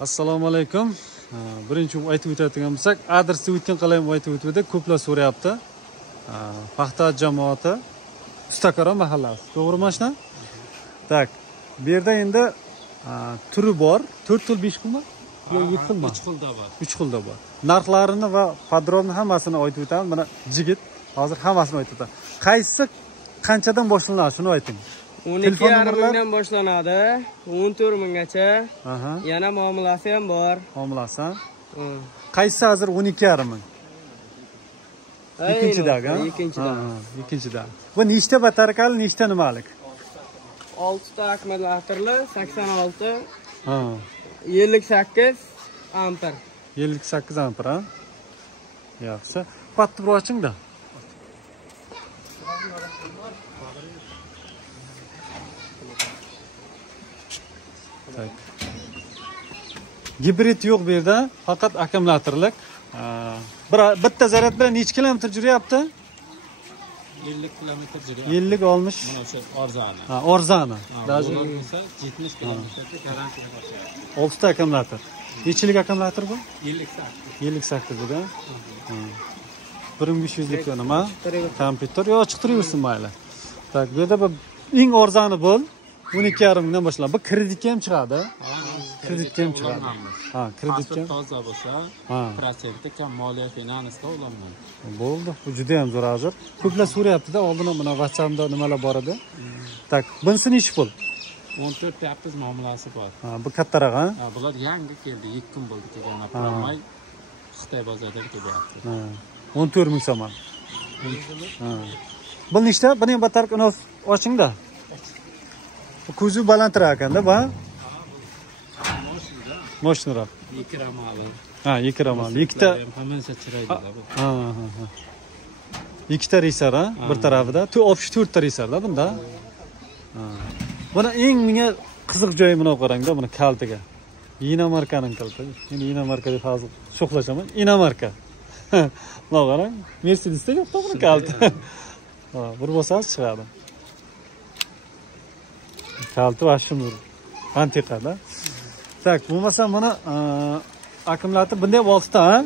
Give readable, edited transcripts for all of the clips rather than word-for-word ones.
Assalomu alaykum. Birinchi aytib o'tadigan bo'lsak, adresni o'tgan qalayim aytib o'tdi. Ko'plar so'rayapti. Paxta jamoati Ustakaro mahallasi. To'g'rimi mashina? Tak. Bu yerda endi turi bor. 4 xil 5 xilmi? Yo'q, 7 xilmi? 3 xilda bor. 3 xilda bor. Narxlarini va podrobni hammasini aytib o'taman. Mana jigit hozir hammasini aytib o'tadi. Qaysi qanchadan boshlanadi shuni ayting. 12,5 mingdan boshlanadi, 14 minggacha. Yana muomalasi ham bor. Muomalasi? Qaysi hozir 12,5 ming? Ikkinchidagi, ikkinchida. Bu nechta batarkali, nechta nimalik? 6 ta akkumulyatorli, 86, 58 amper. 58 amper, ha? Yaxshi. Qattiq bir oching-da. Gibrid yo'q bu yerda, faqat akkumulyatorlik. Bitta zaryad bilan necha kilometr yuryapti? 50 kilometr yuryapti. 50 olmuş. Mana o'sha arzani. Ha, arzani. Даже 70 kilometrga garantiya bor. 6 ta akkumulyator. Nechilik akkumulyator bu? 58. 58 lik, ha? 1500 lik nima? Kompyuter yo chiqtiraversin mayli. Tak, bu yerda eng arzoni bo'l 12,5 mingdan boshlanadi. Bu kreditga ham chiqadi. Kreditga ham chiqadi. Ha, kreditga. Toza bo'lsa, protsenti kam moliya finansda ulanmaydi. Bo'ldi. Bu juda ham zo'r hozir. Ko'plar so'rayapti-da, oldin mana WhatsAppda nimalar bor edi. Tak, bunisi nechi pul? 14 yapsiz muomalasi bor. Ha, bu kattaroq, ha? Ha, bular yangi keldi, 2 kun bo'ldi kelgan. Apramay Xitoy bozoridan kelyapti. Ha, 14 ming so'm. Ha. Bu nechta? Buni ham batarka oching-da. Ko'zi balandroq ekanda, bu. Moshnaroq. 2 ramal. Ha, 2 ramal. Ikkita hammasi chiroyli bu. Ha. Ikkita risar, ha, bir tarafida. 64 ta risarda bunda. Ha. Buni eng menga qiziq joyi buni qarang-da, buni kaltiga. Inomarkaning kalti. Men Inomarka deb hozir sho'xlashaman. Inomarka. Mana qarang, Mercedesda yo'q-da buni kalti. Ha, bir bo'lsangiz chiqadi. Kalti vashimur. Antiqada. Tak, bo'lmasa mana akkumulyator bunda ham 6 ta, ha?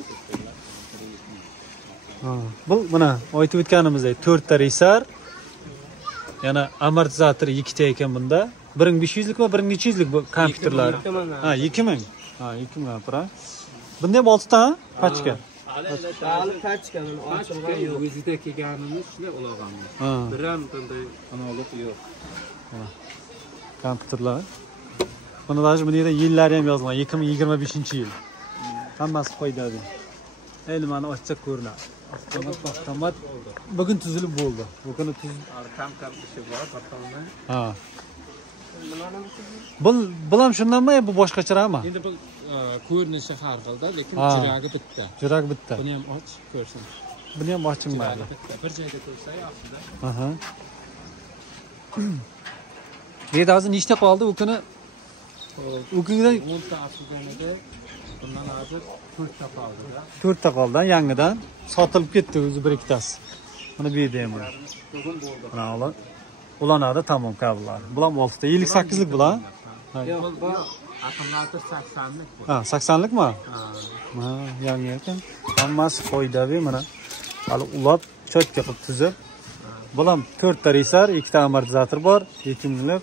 Bu mana aytib o'tganimizdek 4 ta risar. Yana amortizator 2 ta ekan bunda. 1500 likmi, 1200 lik bu kompyuterlar. Ha, 2000. Ha, 2000 amper. Bunda ham 6 ta, ha? Pachka. Hali pachka buni ochilgan yo'q. O'zida kelganimiz shunday ulag'amiz. Bir ham bunday analog yo'q. Kompyuterlar. Buni даже bu yerda yillari ham yozilgan, 2025-yil. Hammasi qo'yiladi. Nimani ochsa ko'rinadi. Avtomat bugun tuzilib bo'ldi. Buguni kam ishi bor, batona. Ha. Bu ham shundanmi, bu boshqacharoqmi? Endi bu ko'rinishi har xilda, lekin jiragi bitta. Jirag bitta. Buni ham och ko'rsin. Buni ham oching mayli. Bir joyda ko'rsa yaxshida. Aha. Yerda hozir nechta qoldi u kuni? U kunida 10 ta asılganida bundan hozir 4 ta qoldi-da. 4 ta qoldi, yangidan sotilib ketdi o'zi bir ikkitasi. Mana bu yerda ham. Bugun bo'ldi. Mana ulanadi tamom kabellar. Bular 6 ta, 58 lik bular. Yo'q, bu akkumulyator 80 lik bu. Ha, 80 likmi? Ha, yangi ekan. Hammasi foydali mana. Hali ulab, cho'tka qilib tuzib. Bular 4 ta risar, 2 ta amortizator bor, 2000 lik.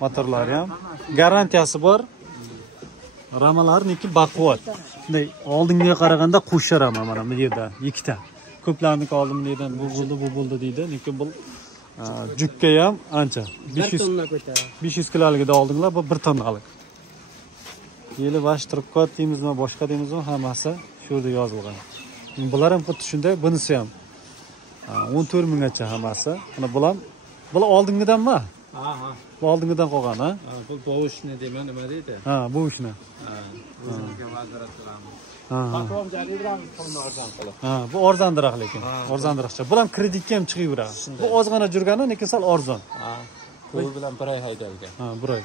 Motorlar ham. Garantiyasi bor. Ramalarniki baquvvat. Bunday oldinga qaraganda qo'shar rama mana bu yerda 2 ta. Ko'plarniki oldimdan bu bo'ldi deydi, lekin bu jukka ham ancha 500 tonna ko'taradi. 500 kiloligida oldinglar, bu 1 tonnalik. Yeli bashtirib qo'yadimizmi, boshqa deymizmi, hammasi shu yerda yozilgan. Bular ham xuddi shunday, bunisi ham 14 minggacha hammasi. Mana bular oldingidanmi? Ha. Bu oldingidan qolgan, ha? Bu bovushni nima deydi? Ha, bu ishni. O'zimizga vazirat qilamiz. Ha. Jaridan pulni arzon qilib. Ha, bu arzonroq lekin. Arzonroqcha. Bu ham kreditga ham chiqaveradi. Bu ozgina jurgani, lekin sal arzon. Ha. Bu bilan 1 oy haydalgan. Ha, 1 oy.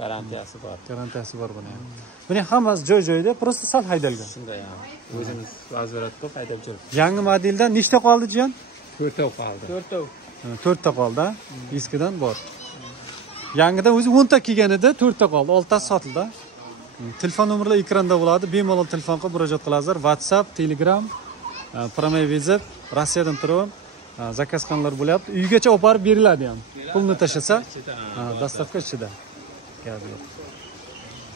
Garantiyasi bor. Garantiyasi bor buni ham. Buni hammasi joy-joyida, prosta sal haydalgan. Shunday ham. O'zimiz vazirat qilib haydab yuribmiz. Yangi modeldan nechta qoldi, jiyan? 4 ta qoldi. 4 ta. 4 ta qoldi, ha? Eskidan bor. Yangidan o'zi 10 ta kelgan edi, 4 ta qoldi, 6 ta sotildi. Telefon nomerlari ekranda bo'ladi. Bemalol telefonga murojaat qilasizlar. WhatsApp, Telegram, Promay Visit, Rossiyadan turib zakaz qilganlar bo'lyapti. Uygacha olib borib beriladi ham. Pulni tashlasa, dastavka ichida. Gap yo'q.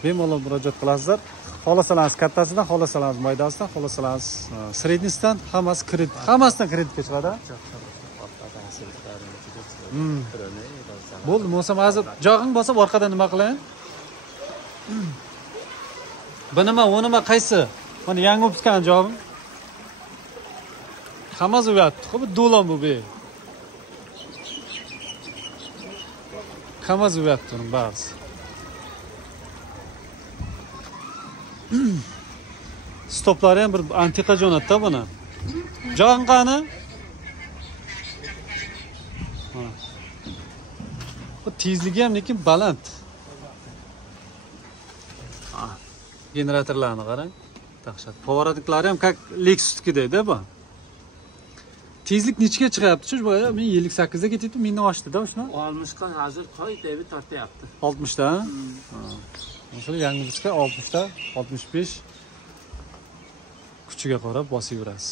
Bemalol murojaat qilasizlar. Xohlasangiz kattasidan, xohlasangiz maydasidan, xohlasangiz srednisidan, hammasi kredit, hammasidan kreditga chiqadi. Bo'ldi, bo'lsa hozir jog'ing bosib orqadan nima qilayin? Bu nima, u nima qaysi? Mana yangi o'pgan jog'im. Hammasi uyatdi. Bu do'lon bu be. Hammasi uyatdi uning barisi. Stoplari ham bir antiqa jo'natdi buni. Jog'ing qani? Bu tezligi ham lekin baland. Generatorlarni qarang. Dahshat. Pоворotniklari ham как Lexus'nikidek-da bu. Tezlik nechga chiqyapti? Shu boya men 58 ga ketyapti, mendan oshdida shuni. 60 ga hozir qo'y deb tortyapti. 60 da? O'sha yangi bizga 60 da, 65 kuchiga qarab bosib yurasiz.